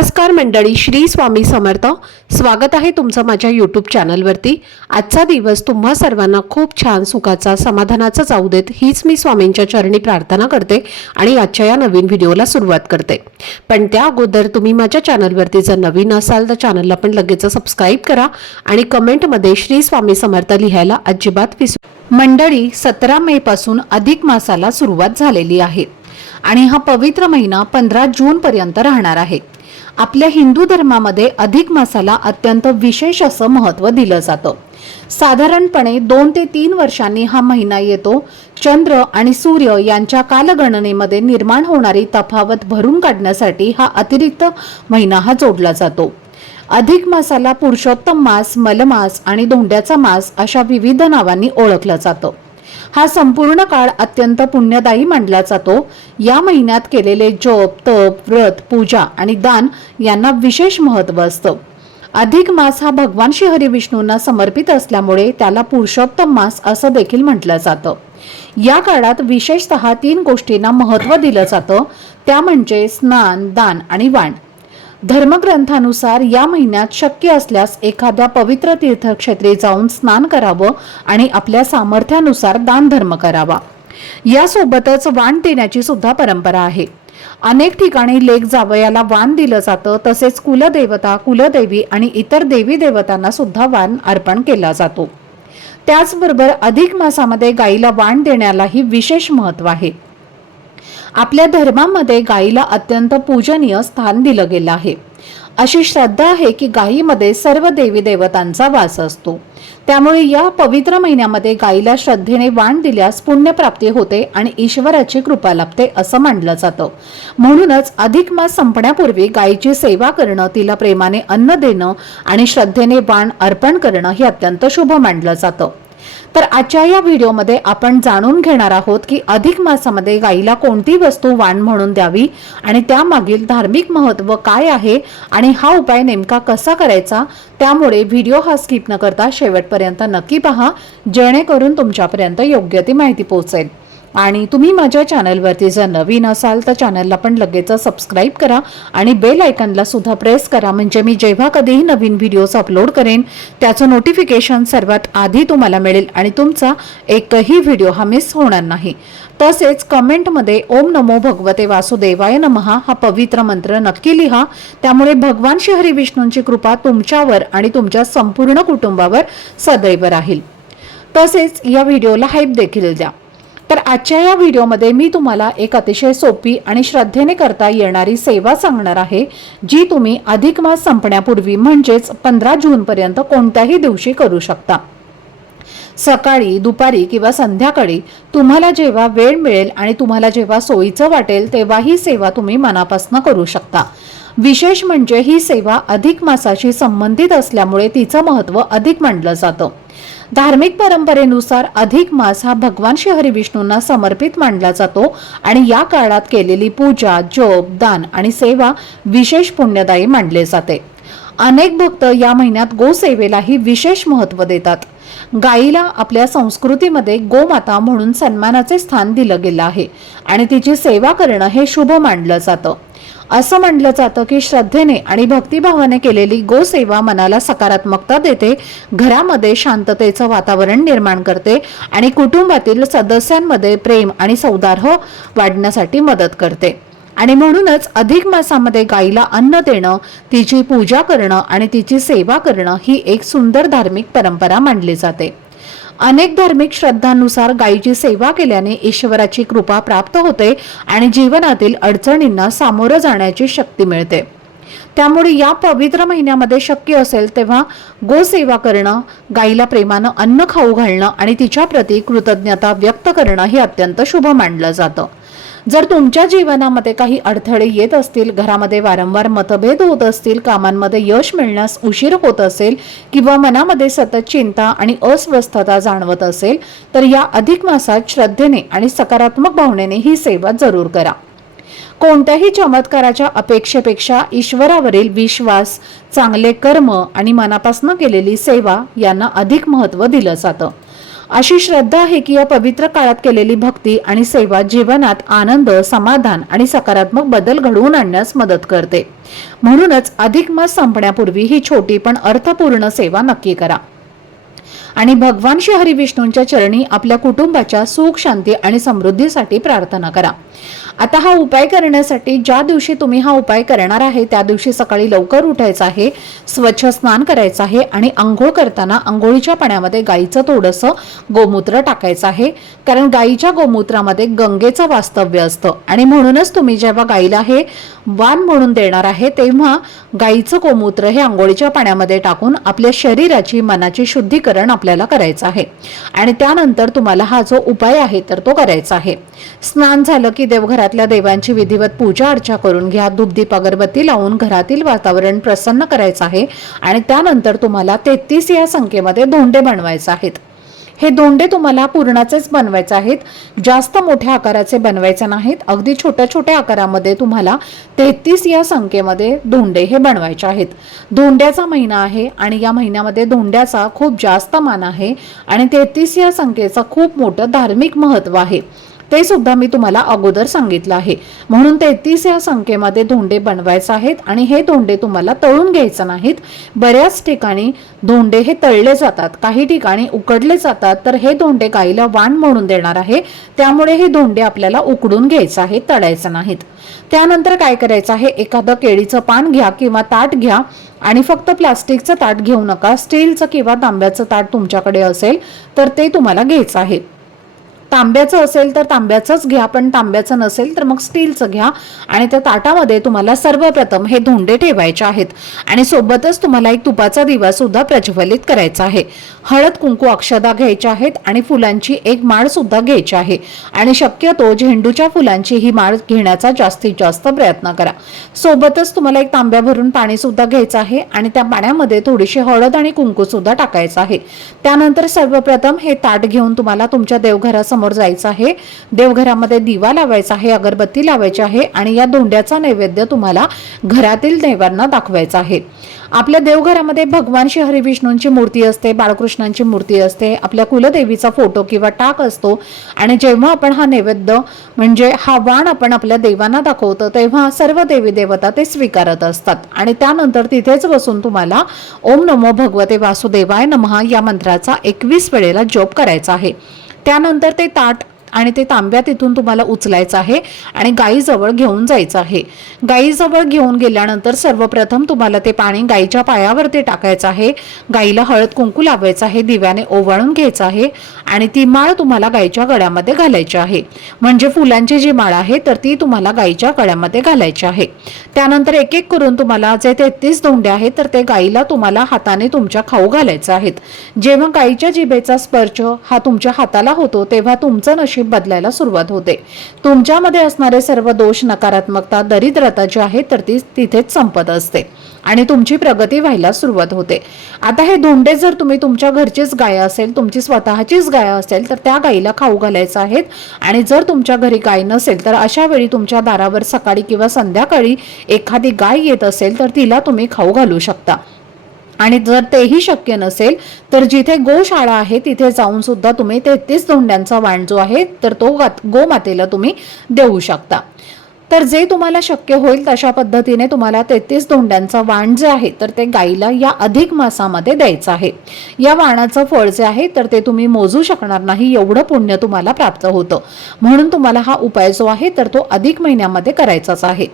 नमस्कार मंडळी, श्री स्वामी समर्थ. स्वागत आहे तुमचं माझ्या यूट्यूब चॅनलवरती. आजचा दिवस तुम्हा सर्वांना खूप छान, सुखाचा, समाधानाचा जाऊ देत, हीच मी स्वामींच्या चरणी प्रार्थना करते आणि आजच्या या नवीन व्हिडिओला सुरुवात करते. पण त्या अगोदर तुम्ही माझ्या चॅनलवरती जर नवीन असाल तर चॅनलला पण लगेच सबस्क्राईब करा आणि कमेंटमध्ये श्री स्वामी समर्थ लिहायला अजिबात विसरू. मंडळी, 17 मे पासून अधिक मासाला सुरुवात झालेली आहे आणि हा पवित्र महिना 15 जून पर्यंत राहणार आहे. आपल्या हिंदू धर्मामध्ये अधिक मासाला अत्यंत विशेष असं महत्त्व दिलं जातं. साधारणपणे 2 ते 3 वर्षांनी हा महिना येतो. चंद्र आणि सूर्य यांच्या कालगणनेमध्ये निर्माण होणारी तफावत भरून काढण्यासाठी हा अतिरिक्त महिना हा जोडला जातो. अधिक मासाला पुरुषोत्तम मास, मलमास आणि धोंड्याचा मास अशा विविध नावांनी ओळखलं जातं. हा संपूर्ण काळ अत्यंत पुण्यदायी मानला जातो. या महिन्यात केलेले जप, तप, व्रत, पूजा आणि दान यांना विशेष महत्त्व असतं. अधिक मास हा भगवान श्री हरी विष्णूंना समर्पित असल्यामुळे त्याला पुरुषोत्तम मास असं देखील म्हटलं जातं. या काळात विशेषतः 3 गोष्टींना महत्त्व दिलं जातं, त्या म्हणजे स्नान, दान आणि वाण. धर्मग्रंथानुसार या महिन्यात शक्य असल्यास एखाद्या पवित्र तीर्थक्षेत्री जाऊन स्नान करावं आणि आपल्या सामर्थ्यानुसार दान धर्म करावा. यासोबतच वाण देण्याची सुद्धा परंपरा आहे. अनेक ठिकाणी लेक जावयाला वाण दिलं जातं. तसेच कुलदेवता, कुलदेवी आणि इतर देवी देवतांना सुद्धा वाण अर्पण केला जातो. त्याचबरोबर अधिक मासामध्ये गाईला वाण देण्यालाही विशेष महत्त्व आहे. आपल्या धर्मामध्ये गायीला अत्यंत पूजनीय स्थान दिलं गेलं आहे. अशी श्रद्धा आहे की गायीमध्ये सर्व देवी देवतांचा वास असतो. त्यामुळे या पवित्र महिन्यामध्ये गायीला श्रद्धेने वाण दिल्यास पुण्यप्राप्ती होते आणि ईश्वराची कृपा लाभते असं मानलं जातं. म्हणूनच अधिक मास संपण्यापूर्वी गायीची सेवा करणं, तिला प्रेमाने अन्न देणं आणि श्रद्धेने वाण अर्पण करणं हे अत्यंत शुभ मानलं जातं. तर आजच्या या व्हिडिओमध्ये आपण जाणून घेणार आहोत की अधिक मासामध्ये गायीला कोणती वस्तू वाण म्हणून द्यावी आणि त्यामागील धार्मिक महत्त्व काय आहे आणि हा उपाय नेमका कसा करायचा. त्यामुळे व्हिडिओ हा स्किप न करता शेवटपर्यंत नक्की पहा, जेणेकरून तुमच्यापर्यंत योग्य ती माहिती पोहोचेल. आणि तुम्ही माझ्या चॅनलवरती जर नवीन असाल तर चॅनलला पण लगेच सबस्क्राईब करा आणि बेल आयकॉनला सुद्धा प्रेस करा, म्हणजे मी जेव्हा कधीही नवीन व्हिडिओज अपलोड करेन त्याचं नोटिफिकेशन सर्वात आधी तुम्हाला मिळेल आणि तुमचा एकही व्हिडिओ हा मिस होणार नाही. तसेच कमेंटमध्ये ओम नमो भगवते वासुदेवाय नमः हा पवित्र मंत्र नक्की लिहा. त्यामुळे भगवान श्री हरी विष्णूंची कृपा तुमच्यावर आणि तुमच्या संपूर्ण कुटुंबावर सदैव राहील. तसेच या व्हिडिओला हाईप देखील द्या. तर आजच्या या व्हिडिओमध्ये मी तुम्हाला एक अतिशय सोपी आणि श्रद्धेने करता येणारी सेवा सांगणार आहे, जी तुम्ही अधिक मास संपण्यापूर्वी म्हणजेच 15 जून पर्यंत कोणत्याही दिवशी करू शकता. सकाळी, दुपारी किंवा संध्याकाळी तुम्हाला जेव्हा वेळ मिळेल आणि तुम्हाला जेव्हा सोयीचं वाटेल तेव्हा ही सेवा तुम्ही मनापासून करू शकता. विशेष म्हणजे ही सेवा अधिक मासाशी संबंधित असल्यामुळे तिचं महत्त्व अधिक मानलं जातं. धार्मिक परंपरेनुसार अधिक मास हा भगवान श्री हरी विष्णूंना समर्पित मानला जातो आणि या काळात केलेली पूजा, जप, दान आणि सेवा विशेष पुण्यदायी मानले जाते. अनेक भक्त या महिन्यात गोसेवेलाही विशेष महत्त्व देतात. गायीला आपल्या संस्कृतीमध्ये गोमाता म्हणून सन्मानाचे स्थान दिलं गेलं आहे आणि तिची सेवा करणं हे शुभ मानलं जातं. असं म्हटलं जातं की श्रद्धेने आणि भक्तिभावाने केलेली गोसेवा मनाला सकारात्मकता देते, घरामध्ये शांततेचं वातावरण निर्माण करते आणि कुटुंबातील सदस्यांमध्ये प्रेम आणि सौहार्द वाढण्यासाठी मदत करते. आणि म्हणूनच अधिक मासामध्ये गायीला अन्न देणं, तिची पूजा करणं आणि तिची सेवा करणं ही एक सुंदर धार्मिक परंपरा मानली जाते. अनेक धार्मिक श्रद्धांनुसार गायीची सेवा केल्याने ईश्वराची कृपा प्राप्त होते आणि जीवनातील अडचणींना सामोरं जाण्याची शक्ती मिळते. त्यामुळे या पवित्र महिन्यामध्ये शक्य असेल तेव्हा गोसेवा करणं, गायीला प्रेमानं अन्न खाऊ घालणं आणि तिच्या प्रती कृतज्ञता व्यक्त करणं हे अत्यंत शुभ मानलं जातं. जर तुमच्या जीवनामध्ये काही अडथळे येत असतील, घरामध्ये वारंवार मतभेद होत असतील, कामांमध्ये यश मिळण्यास उशीर होत असेल किंवा मनामध्ये सतत चिंता आणि अस्वस्थता जाणवत असेल तर या अधिक मासात श्रद्धेने आणि सकारात्मक भावनेने ही सेवा जरूर करा. कोणत्याही चमत्काराच्या अपेक्षेपेक्षा ईश्वरावरील विश्वास, चांगले कर्म आणि मनापासून केलेली सेवा यांना अधिक महत्त्व दिलं जातं. अशी श्रद्धा आहे की या पवित्र काळात केलेली भक्ती आणि सेवा जीवनात आनंद, समाधान आणि सकारात्मक बदल घडवून आणण्यास मदत करते. म्हणूनच अधिक मास संपण्यापूर्वी ही छोटी पण अर्थपूर्ण सेवा नक्की करा आणि भगवान श्री हरी विष्णूंच्या चरणी आपल्या कुटुंबाच्या सुख, शांती आणि समृद्धीसाठी प्रार्थना करा. आता हा उपाय करण्यासाठी ज्या दिवशी तुम्ही हा उपाय करणार आहे त्या दिवशी सकाळी लवकर उठायचं आहे, स्वच्छ स्नान करायचं आहे आणि अंघोळ करताना अंघोळीच्या पाण्यामध्ये गाईचं थोडंसं गोमूत्र टाकायचं आहे. कारण गाईच्या गोमूत्रामध्ये गंगेचं वास्तव्य असतं आणि म्हणूनच तुम्ही जेव्हा गाईला हे वाण म्हणून देणार आहे तेव्हा गाईचं गोमूत्र हे अंघोळीच्या पाण्यामध्ये टाकून आपल्या शरीराची, मनाची शुद्धीकरण आपल्याला करायचं आहे आणि त्यानंतर तुम्हाला हा जो उपाय आहे तर तो करायचा आहे. स्नान झालं की देवघरातल्या देवांची विधिवत पूजा अर्चा करून घ्या. धूपदीप अगरबत्ती लावून घरातील वातावरण प्रसन्न करायचं आहे आणि त्यानंतर तुम्हाला 33 या संख्येमध्ये धोंडे बनवायचे आहेत. हे धोंडे तुम्हाला पूर्णाचेच बनवायचे आहेत, जास्त मोठ्या आकाराचे बनवायचे नाहीत. अगदी छोट्या छोट्या आकारामध्ये तुम्हाला 33 या संख्येमध्ये धोंडे हे बनवायचे आहेत. धोंड्याचा महिना आहे आणि या महिन्यामध्ये धोंड्याचा खूप जास्त मान आहे आणि 33 या संख्येचं खूप मोठं धार्मिक महत्त्व आहे. ते सुद्धा मी तुम्हाला अगोदर सांगितलं आहे. म्हणून 33 या संख्येमध्ये धोंडे बनवायचे आहेत आणि हे धोंडे तुम्हाला तळून घ्यायचे नाहीत. बऱ्याच ठिकाणी धोंडे हे तळले जातात, काही ठिकाणी उकडले जातात. तर हे धोंडे गाईला वाण म्हणून देणार आहे, त्यामुळे हे धोंडे आपल्याला उकडून घ्यायचे आहेत, तळायचे नाहीत. त्यानंतर काय करायचं आहे, एखादं केळीचं पान घ्या किंवा ताट घ्या आणि फक्त प्लास्टिकचं ताट घेऊ नका. स्टीलचं किंवा तांब्याचं ताट तुमच्याकडे असेल तर ते तुम्हाला घ्यायचं आहे. तांब्याचं असेल तर तांब्याचंच घ्या, पण तांब्याचं नसेल तर मग स्टीलचं घ्या आणि त्या ताटामध्ये तुम्हाला सर्वप्रथम हे धोंडे ठेवायचे आहेत आणि सोबतच तुम्हाला एक तुपाचा दिवा सुद्धा प्रज्वलित करायचा आहे. हळद, कुंकू, अक्षदा घ्यायच्या आहेत आणि फुलांची एक माळ सुद्धा घ्यायची आहे आणि शक्यतो झेंडूच्या फुलांची ही माळ घेण्याचा जास्तीत जास्त प्रयत्न करा. सोबतच तुम्हाला एक तांब्या भरून पाणी सुद्धा घ्यायचं आहे आणि त्या पाण्यामध्ये थोडीशी हळद आणि कुंकू सुद्धा टाकायचं आहे. त्यानंतर सर्वप्रथम हे ताट घेऊन तुम्हाला तुमच्या देवघरासमोर जायचं आहे. देवघरामध्ये दिवा लावायचा आहे, अगरबत्ती लावायची आहे आणि या धोंड्याचा नैवेद्य तुम्हाला घरातील देवांना दाखवायचा आहे. आपल्या देवघरामध्ये भगवान श्री हरी विष्णूंची मूर्ती असते, बाळकृष्णांची मूर्ती असते, आपल्या कुलदेवीचा फोटो किंवा टाक असतो आणि जेव्हा आपण हा नैवेद्य म्हणजे हा वाण आपण आपल्या देवांना दाखवतो तेव्हा सर्व देवी देवता ते स्वीकारत असतात आणि त्यानंतर तिथेच बसून तुम्हाला ओम नमो भगवते वासुदेवाय नमः या मंत्राचा 21 वेळेला जप करायचा आहे. त्यानंतर ते ताट आणि ते तांब्या तिथून तुम्हाला उचलायचं आहे आणि गाईजवळ घेऊन जायचं आहे. गाईजवळ घेऊन गेल्यानंतर सर्वप्रथम तुम्हाला ते पाणी गाईच्या पायावरती टाकायचं आहे. गाईला हळद कुंकू लावायचं आहे, दिव्याने ओवाळून घ्यायचं आहे आणि ती माळ तुम्हाला गाईच्या गळ्यामध्ये घालायची आहे. म्हणजे फुलांची जी माळ आहे तर ती तुम्हाला गाईच्या गळ्यामध्ये घालायची आहे. त्यानंतर एक एक करून तुम्हाला जे 33 धोंडे आहेत तर ते गाईला तुम्हाला हाताने तुमच्या खाऊ घालायचे आहेत. जेव्हा गाईच्या जिभेचा स्पर्श हा तुमच्या हाताला होतो तेव्हा तुमचं नशीब बदलायला सुरुवात होते. तुमच्यामध्ये असणारे सर्व दोष, नकारात्मकता, दरिद्रता जी आहे तर ती तिथेच संपत असते आणि तुमची प्रगती व्हायला सुरुवात होते. आता हे धोंडे जर तुम्ही तुमच्या घरचीच गाय असेल, तुमची स्वतःचीच गाय असेल तर त्या गाईला खाऊ घालायचं आहेत आणि जर तुमच्या घरी गाय नसेल तर अशा वेळी तुमच्या दारावर सकाळी किंवा संध्याकाळी एखादी गाय येत असेल तर तिला तुम्ही खाऊ घालू शकता. आणि जर तेही शक्य नसेल तर जिथे गोशाळा आहे तिथे जाऊन सुद्धा तुम्ही 33 धोंड्यांचा वाण जो आहे तर तो गोमातेला तुम्ही देऊ शकता. तर जे तुम्हाला शक्य होईल तशा पद्धतीने तुम्हाला 33 धोंड्यांचा वाण जे आहे तर ते गाईला या अधिक मासामध्ये द्यायचं आहे. या वाणाचं फळ जे आहे तर ते तुम्ही मोजू शकणार नाही, एवढं पुण्य तुम्हाला प्राप्त होतं. म्हणून तुम्हाला हा उपाय जो आहे तर तो अधिक महिन्यामध्ये करायचाच आहे.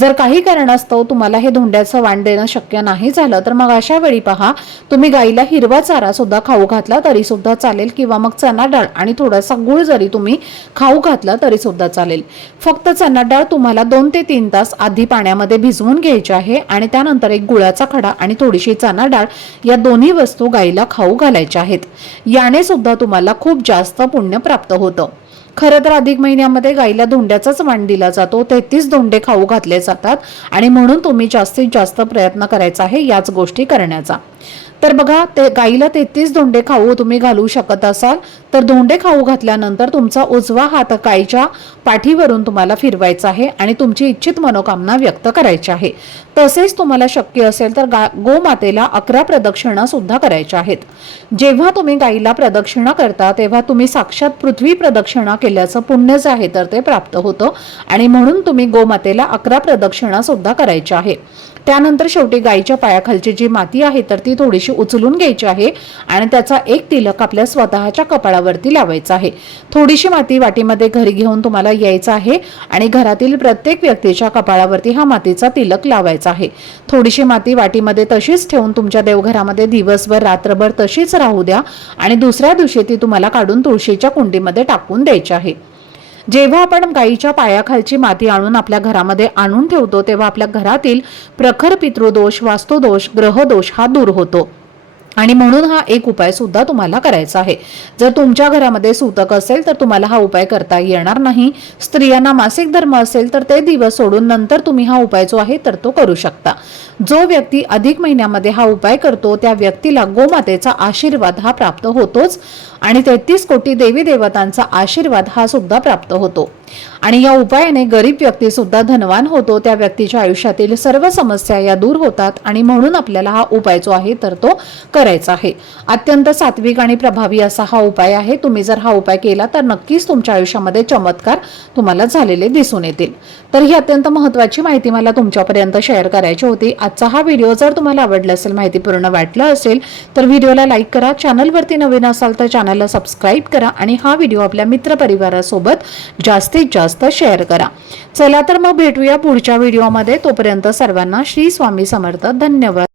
जर काही कारणास्तव तुम्हाला हे धोंड्याचं वाण देणं शक्य नाही झालं तर मग अशा वेळी पहा, तुम्ही गाईला हिरवा चारा सुद्धा खाऊ घातला तरी सुद्धा चालेल किंवा मग चणा डाळ आणि थोडासा गुळ जरी तुम्ही खाऊ घातला तरी सुद्धा चालेल. फक्त चणा डाळ तुम्हाला 2 ते 3 तास आधी पाण्यामध्ये भिजवून घ्यायचे आहे आणि त्यानंतर एक गुळाचा खडा आणि थोडीशी चणा डाळ या दोन्ही वस्तू गाईला खाऊ घालायच्या आहेत. याने सुद्धा तुम्हाला खूप जास्त पुण्य प्राप्त होतं. खरं तर अधिक महिन्यामध्ये गाईला धोंड्याचाच वाण दिला जातो, 33 धोंडे खाऊ घातले जातात आणि म्हणून तुम्ही जास्तीत जास्त प्रयत्न करायचा आहे याच गोष्टी करण्याचा. तर बघा, ते गाईला 33 धोंडे खाऊ तुम्ही घालू शकत असाल तर धोंडे खाऊ घातल्यानंतर तुमचा उजवा हात गाईच्या पाठीवरून तुम्हाला फिरवायचा आहे आणि तुमची इच्छित मनोकामना व्यक्त करायची आहे. तसेच तुम्हाला शक्य असेल तर गोमातेला 11 प्रदक्षिणा सुद्धा करायच्या आहेत. जेव्हा तुम्ही गाईला प्रदक्षिणा करता तेव्हा तुम्ही साक्षात पृथ्वी प्रदक्षिणा केल्याचं पुण्य जे आहे तर ते प्राप्त होतं आणि म्हणून तुम्ही गोमातेला 11 प्रदक्षिणा सुद्धा करायच्या आहे. त्यानंतर शेवटी गाईच्या पायाखालची जी माती आहे तर ती थोडीशी उचलून घ्यायची आहे आणि त्याचा एक तिलक आपल्या स्वतःच्या कपाळावरती लावायचा आहे. थोडीशी माती वाटीमध्ये घरी घेऊन तुम्हाला यायचं आहे आणि घरातील प्रत्येक व्यक्तीच्या कपाळावरती हा मातीचा तिलक लावायचा आहे. थोडीशी माती वाटीमध्ये तशीच ठेवून तुमच्या देवघरामध्ये दिवसभर रात्रभर तशीच राहू द्या आणि दुसऱ्या दिवशी ती तुम्हाला काढून तुळशीच्या कुंडीमध्ये टाकून द्यायची आहे. जेव्हा आपण गाईच्या पायाखालची माती आणून आपल्या घरामध्ये आणून ठेवतो तेव्हा आपल्या घरातील प्रखर पितृदोष, वास्तुदोष, ग्रहदोष हा दूर होतो आणि म्हणून हा एक उपाय सुद्धा तुम्हाला करायचा आहे. जर तुमच्या घरामध्ये सूतक असेल तर तुम्हाला हा उपाय करता येणार नाही. स्त्रियांना मासिक धर्म असेल तर ते दिवस सोडून नंतर तुम्ही हा उपाय जो आहे तर तो करू शकता. जो व्यक्ती अधिक महिन्यामध्ये हा उपाय करतो त्या व्यक्तीला गोमातेचा आशीर्वाद हा प्राप्त होतोच आणि 33 कोटी देवी देवतांचा आशीर्वाद हा सुद्धा प्राप्त होतो आणि या उपायाने गरीब व्यक्ती सुद्धा धनवान होतो. त्या व्यक्तीच्या आयुष्यातील सर्व समस्या या दूर होतात आणि म्हणून आपल्याला हा उपाय जो आहे तर तो करायचा आहे. अत्यंत सात्विक आणि प्रभावी असा हा उपाय आहे. तुम्ही जर हा उपाय केला तर नक्कीच तुमच्या आयुष्यामध्ये चमत्कार तुम्हाला झालेले दिसून येतील. तर ही अत्यंत महत्त्वाची माहिती मला तुमच्यापर्यंत शेअर करायची होती. आजचा हा व्हिडिओ जर तुम्हाला आवडला असेल, माहितीपूर्ण वाटला असेल तर व्हिडिओला लाईक करा. चॅनलवरती नवीन असाल तर चॅनलला सबस्क्राईब करा आणि हा व्हिडिओ आपल्या मित्रपरिवारासोबत जास्तीत जास्त शेअर करा. चला तर मग भेटूया पुढच्या व्हिडिओमध्ये. तोपर्यंत सर्वांना श्री स्वामी समर्थ. धन्यवाद.